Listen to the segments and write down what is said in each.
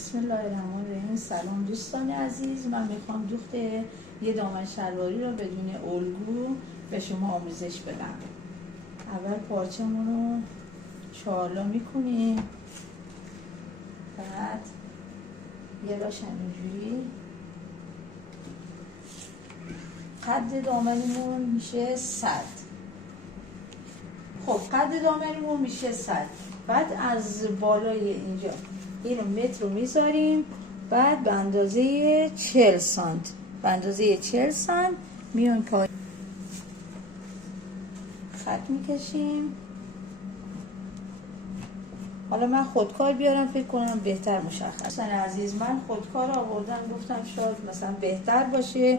بسم الله الرحمن الرحیم. سلام دوستان عزیز، من میخوام دوخت یه دامن شلواری رو بدون الگو به شما آموزش بدم. اول پارچمون رو چالا میکنیم، بعد یه راش اینجوری قد دامنمون میشه 100. خب قد دامنمون میشه 100. بعد از بالای اینجا اینو متر رو میذاریم، بعد به اندازه 40 سانت میان پایین خط میکشیم. حالا من خودکار بیارم، فکر کنم بهتر مشخص. دوستان عزیز، من خودکار آوردم، گفتم شاید مثلا بهتر باشه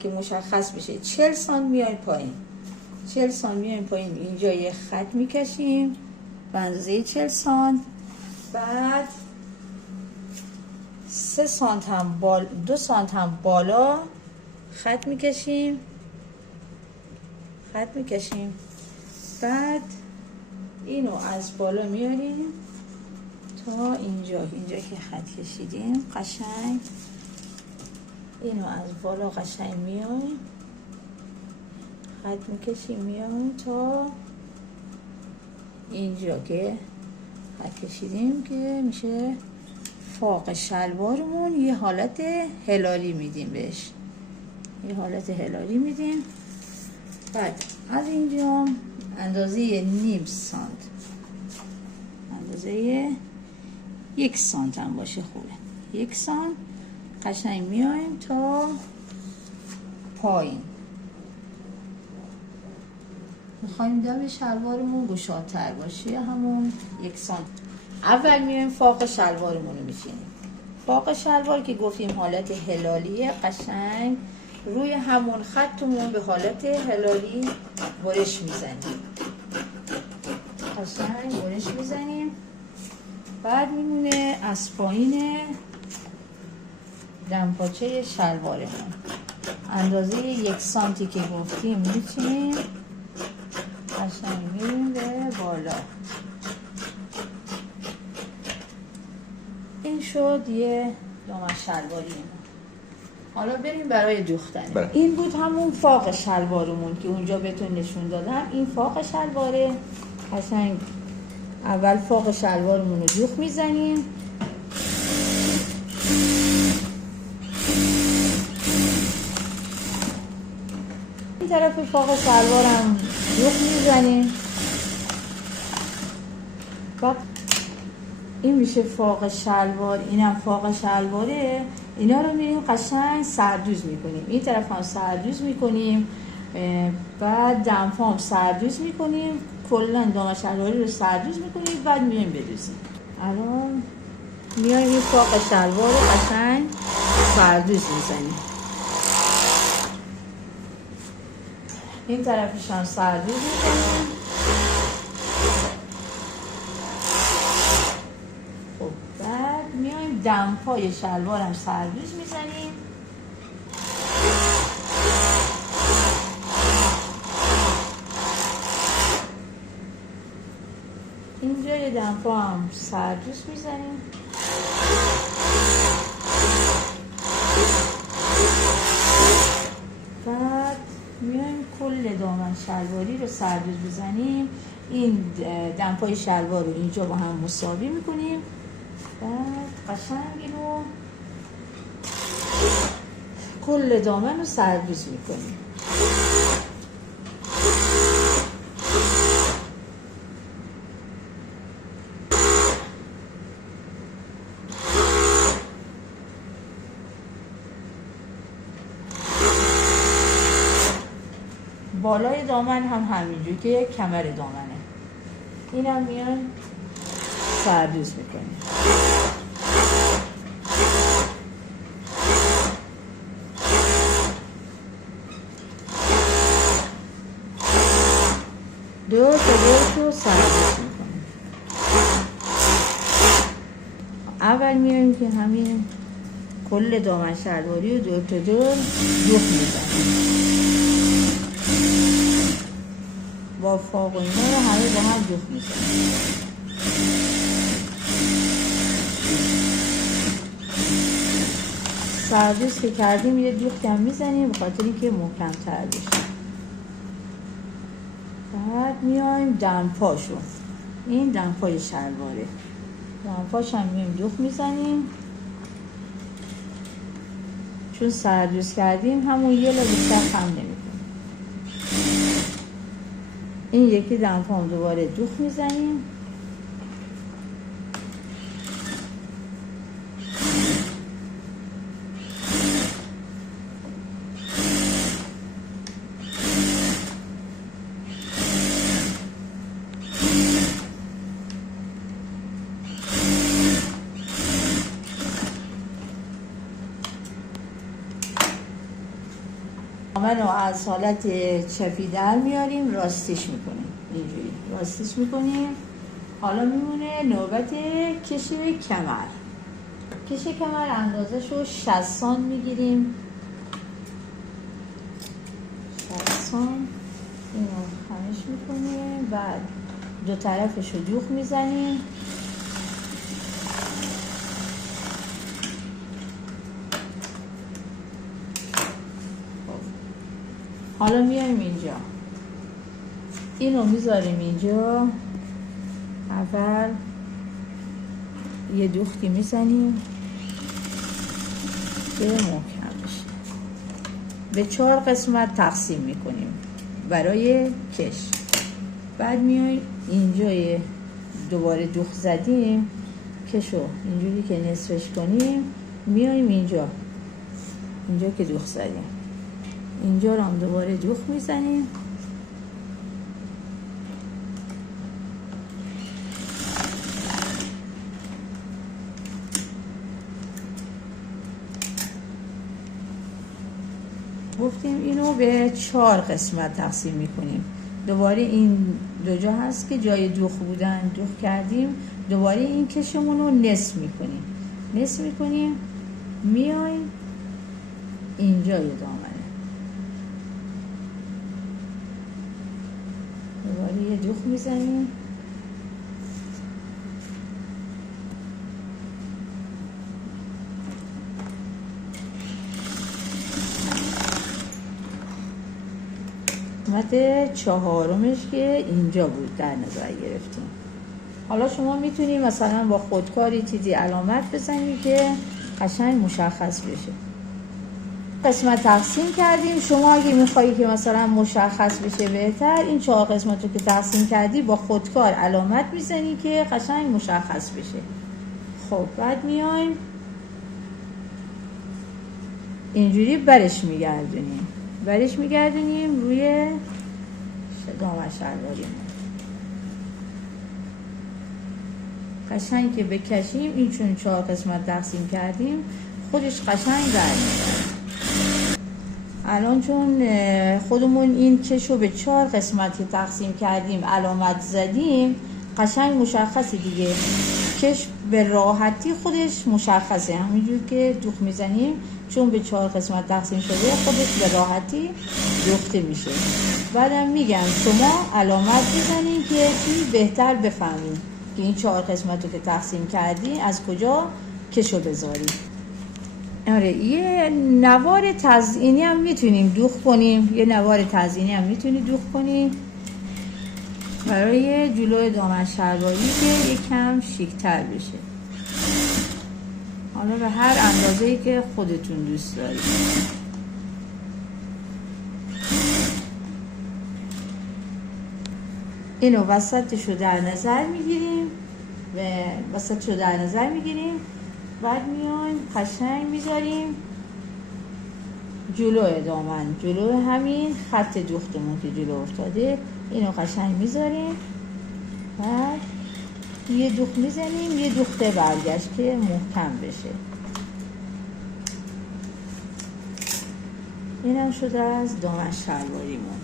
که مشخص بشه. 40 سانت میایم پایین، 40 سانت میایم پایین. اینجا یه خط میکشیم به اندازه 40 سانت، بعد 2 سانت هم بالا خط میکشیم، بعد اینو از بالا میاریم تا اینجا که خط کشیدیم قشنگ. اینو از بالا قشنگ میایم خط میکشیم، میایم تا اینجا که خط کشیدیم که میشه فاق شلوارمون. یه حالت هلالی میدیم بهش، بعد از اینجا اندازه نیم سانت، اندازه 1 سانت هم باشه خوبه. 1 سانت قشنگ میایم تا پایین. میخوایم دم شلوارمون گشادتر باشه، همون 1 سانت. اول میایم فاق شلوارمون رو میچینیم. فاق شلوار که گفتیم حالت هلالیه، قشنگ روی همون خطمون به حالت هلالی برش میزنیم، بعد میمونه از پایین دمپاچه شلوارمون اندازه 1 سانتی که گفتیم میچینیم، قشنگ میریم به بالا. این شد یه دامن شلواری. حالا بریم برای دوختن. این بود همون فاق شلوارمون که اونجا بهتون نشون دادم. این فاق شلواره. قشنگ اول فاق شلوارمون رو دوخت میزنیم، این طرف فاق شلوارم دوخت میزنیم. این میشه فاق شلوار، اینم فاق شلواره. اینا رو میریم قشنگ سردوز میکنیم. این طرف هم سردوز میکنیم، بعد دمپا هم سردوز میکنیم. کلا دامن شلواری رو سردوز میکنیم، بعد میایم بدوزیم. الان میایم این فاق شلوار رو قشنگ سردوز میزنیم. این طرفش هم سردوز میکنیم. میایم دمپای شلوارم سردوز میزنیم. اینجا یه دمپا هم سردوز میزنیم. بعد میایم کل دامن شلواری رو سردوز بزنیم. این دمپای شلوار رو اینجا با هم مساوی میکنیم، بعد قشنگ اینو کل دامن رو سردوز میکنیم. بالای دامن هم همینجوری که کمر دامنه، اینم میان سردوز میکنیم. دور رو سردوز میکنیم. اول میایم که همین کل دامن شلواری رو دور تا دور دوخت میزنیم. با فاق و اینا رو همه با هم دوخت میزنیم. سردوز که کردیم یه دوخت هم میزنیم به خاطر اینکه محکم تر بشه. بعد میایم دمپاشو، این دمپای شلواره، دمپاش هم میایم دوخت میزنیم. چون سردوز کردیم همون یه لبه کم نمیکنیم. این یکی دمپا هم دوباره دوخت میزنیم. دامن رو از حالت چپی در میاریم، راستیش میکنیم، اینجوری راستیش میکنیم. حالا میمونه نوبت کش کمر. کش کمر اندازش رو 60 سانت میگیریم، 60 سانت اینو خمش میکنیم. بعد دو طرفش رو دوخت میزنیم. حالا میایم اینجا، اینو میذاریم اینجا. اول یه دوختی میزنیم که محکم بشه. به 4 قسمت تقسیم میکنیم برای کش. بعد میایم اینجا دوباره دوخت زدیم، کشو اینجوری که نصفش کنیم، میایم اینجا که دوخت زدیم، اینجا رو هم دوباره دوخت میزنیم. گفتیم اینو به 4 قسمت تقسیم میکنیم. دوباره این دو جا هست که جای دوخت بودن دوخت کردیم، دوباره این کشمون رو نصف میکنیم. میایم اینجا یه دامنه، دوباره یه دوخت میزنیم. قسمت 4مش که اینجا بود در نظر گرفتیم. حالا شما میتونید مثلا با خودکاری چیزی علامت بزنید که قشنگ مشخص بشه. قسمت تقسیم کردیم. شما اگه میخوایی که مثلا مشخص بشه بهتر، این 4 قسمت رو که تقسیم کردی با خودکار علامت میزنی که قشنگ مشخص بشه. خب بعد میایم اینجوری برش میگردونیم روی دامن شلواریمون. قشنگ که بکشیم، این چون 4 قسمت تقسیم کردیم خودش قشنگ برمیگرده. الان چون خودمون این کشو به 4 قسمت تقسیم کردیم علامت زدیم، قشنگ مشخصه دیگه. کش به راحتی خودش مشخصه، همینجور که دوخت میزنیم چون به 4 قسمت تقسیم شده خودش به راحتی دوخته میشه. بعدم میگم شما علامت بزنین که چی بهتر بفهمین که این 4 قسمت رو که تقسیم کردی از کجا کشو بذاری. آره، یه نوار تزیینی هم میتونیم دوخت کنیم، برای جلوی دامن شلواری که یکم شیک‌تر بشه. حالا به هر اندازه‌ای که خودتون دوست دارید. اینو وسطشو در نظر میگیریم، بعد میایم قشنگ میذاریم جلوی دامن، جلوی همین خط دوختمون که جلو افتاده، اینو قشنگ میذاریم. بعد یه دوخت میزنیم، یه دوخته برگشت که محکم بشه. اینم شده از دامن شلواریمون.